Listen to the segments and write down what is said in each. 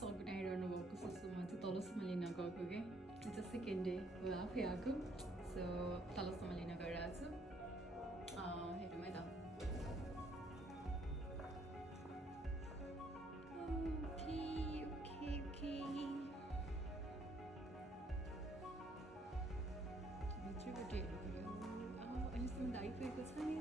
सघाइरहनु भएको ससुमा चाहिँ तलसम्म लिन गएको कि त्यो चाहिँ सेकेन्ड डे हो आफै आएको सो तलसम्म लिन गइरहेको छु हेरौँ है त ओके भित्रबाट हेर्नु पऱ्यो अहिलेसम्म त आइपुगेको छैन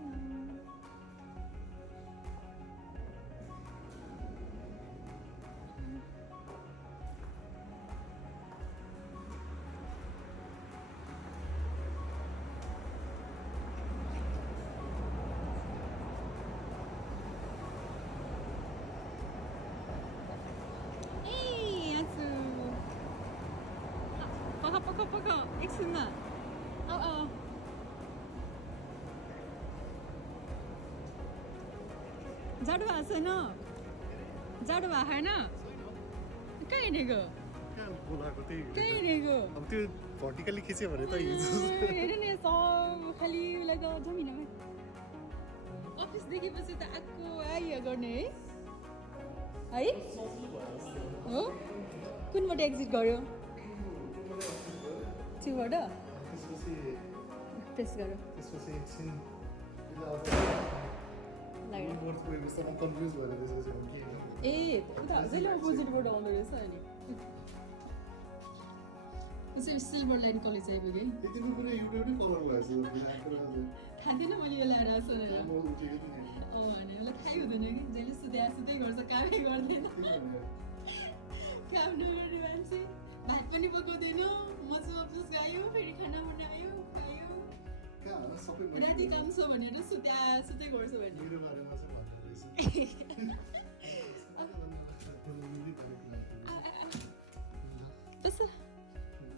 पका एकछिनमा जाडो भएको छैन जाडो भएको छैन कहाँ हिँडेको कहाँ हिँडेको अब त्यो भर्टिकली खिच्यो भने त हेर नि सब खालि उसलाई त जमिनमा अफिस देखेपछि त आएको आइयो गर्ने है हो कुनबाट एक्जिट गर्यो त्योबाट त्यस गर त्यसपछि एकछिन ए उता जहिले अपोजिटबाट आउँदो रहेछ अनि यसरी सिल्भर लाइन कलेज आइपुगेँ थाहा थिएन मैले यो ल्याएर आएको भनेर अनि उसलाई थाहै हुँदैन कि जहिले सुत्दै गर्छ कामै गर्दैन काम नगर्ने मान्छे भात पनि पकाउँदैन मजा अफिस गयो फेरि खाना बनायो खायो राति काम छ भनेर सुत्दै गर्छ भने त्यसो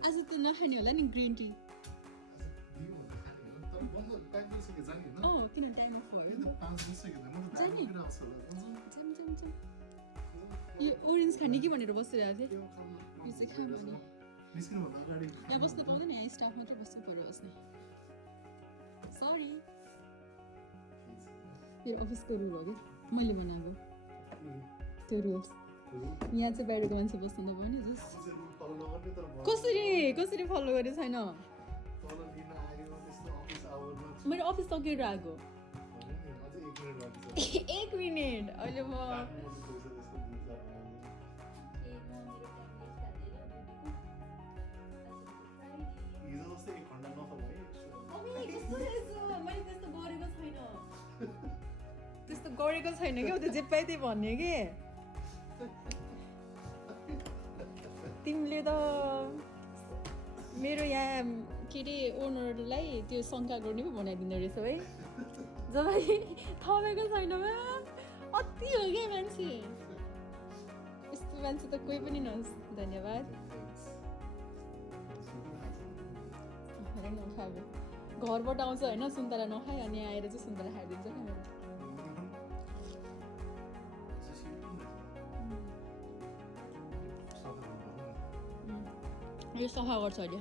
आज त नखाने होला नि ग्रिन टी किन टाइम अफ भयो यो ओरेन्ज खाने कि भनेर बसिरहेको थिएँ यो चाहिँ खाऊँ अनि यहाँ बस्नु पाउँदैन यहाँ स्टाफ मात्रै बस्नु पऱ्यो बस्ने सरी मेरो अफिसको रुल हो कि मैले बनाएको त्यो रुल्स यहाँ चाहिँ बाहिरको मान्छे बस्नु नपाउने जस कसरी फलो गरेको छैन मेरो अफिस सकेर आएको 1 मिनट अहिले म त्यस्तो गरेको छैन क्या त्यो जे पाइ त्यही भन्ने कि तिमीले त मेरो यहाँ के अरे ओनरलाई त्यो शङ्का गर्ने पो बनाइदिँदो रहेछौ है जब थपेको छैन अति हो क्या मान्छे यस्तो मान्छे त कोही पनि नहोस् धन्यवाद नखाएको घरबाट आउँछ होइन सुन्तला नखाए अनि आएर चाहिँ सुन्तला खाइदिन्छ क्या यो सफा गर्छ अहिले